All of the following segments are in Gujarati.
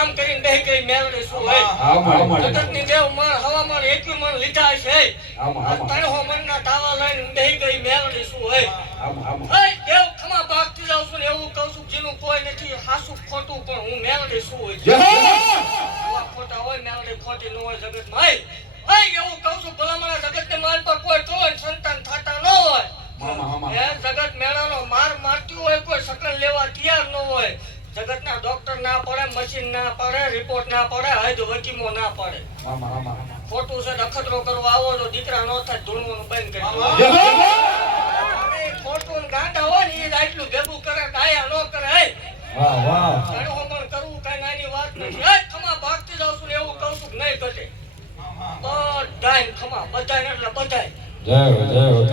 કામ કરીને બેહી ગઈ મેળડી શું હોય જગતની દેવ મણ હવામાન એકવી મણ લીધા છે તણહો મણના તાવા લઈને બેહી ગઈ મેળડી શું હોય દેવ ખમા ભાગતી જાઉં છું ને એવું કહું છું જેનું કોઈ નથી હાસું ખોટું પણ હું મેળડી શું હોય ખોટા હોય મેળડી ખોટી ન હોય જગતમાં એવું કહું છું ભલામણા જગતને માલ પર કોઈ તોય સંતાન થતા ન હોય જગત મેળાનો માર મારતી હોય કોઈ સકન લેવા તૈયાર ન હોય જગતના ડોક્ટર ના પડે મશીન ના પડે રિપોર્ટ ના પડે હૈદ વકીમો ના પડે ખોટું છે અખતરો કરવા આવો તો દીકરા નો થાય ધૂળવાનું બંધ કરી ખોટું ગાંડા હોય ને એ આટલું ભેગું કરે ડાયા ન કરે પણ કરવું કઈ નાની વાત નથી ખમા ભાગતી જાઉં છું એવું કહું છું નહીં ઘટે બધાય ખમા બધાય એટલે બધાય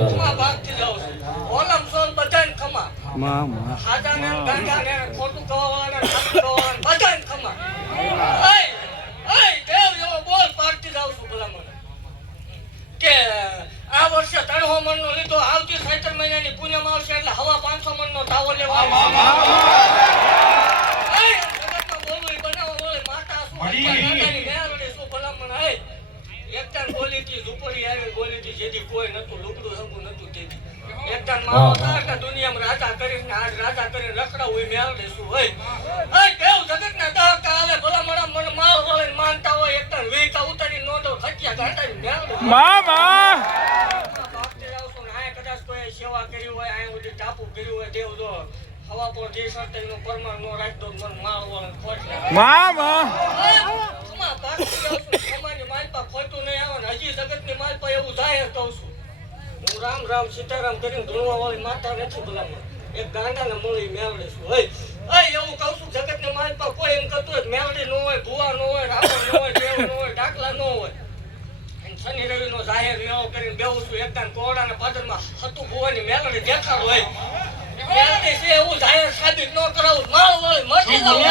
ખમા ભાગતી જાઉં છું ઓલમ સોલ બધાય ખમા હાજાને ગાંડાને ખોટું કવાવાળાને સાચું કવાવાળાને બધાય ખમા દેવ એવો બોલ પાડતી જાઉં છું ભલામણ કે આ વર્ષે 300 મણનો લીધો આવતી ચૈત્ર મહિનાની પૂનમ આવશે એટલે હવા 500 મણનો તાવો લેવા જગતમાં બોલવું બનાવો બોલે માતા શું દાદાની મેળડી શું ભલામણ એકદાન બોલી હતી ઝૂંપડી આવી બોલી હતી જેથી કોઈ નતું લુગડું હગું નતું તેથી એકદાન મારો તારકા દુનિયામાં રાજા કરીને આજ રાજા કરીને રખડાવું એ મેળડી શું હોય કેવું જગતના દહકા આલે ભલામણા મને માર વળીને માનતા હોય એકદાન વેકા ઉતારી નોંધો ખચ્યા ગાંડાની મેળડી કદાચ કોઈ સેવા કરી હોય આ બધી ટાપુ કર્યું હોય દેવ દો હવા પર જે સરતેનો પરમાણ નો રાખતો મન માર વળે ખોટ અમારી માલપા ખોટું નહીં આવે ને હજી જગતની માલપા એવું જાહેર કહું છું હું રામ રામ સીતારામ કરીને ધૂણવા વાળી માતા નથી ભલામાં એક ગાંડાને મળી મેળડી છું એવું કહું છું જગતની માલપા કોઈ એમ કરતું હોય મેળડી ન હોય ભુવા ન હોય રાવણ ન હોય દેવ ન હોય ડાકલા ન હોય શનિ રવિ નો જાહેર મેળો કરીને બેવું છું એકદમ કોરડા ને પાદરમાં હતું ભુવાની મેળડી દેખાડ હોય મેળડી છે એવું જાહેર સાબિત ન કરાવું માળ વાળી મટી જાવ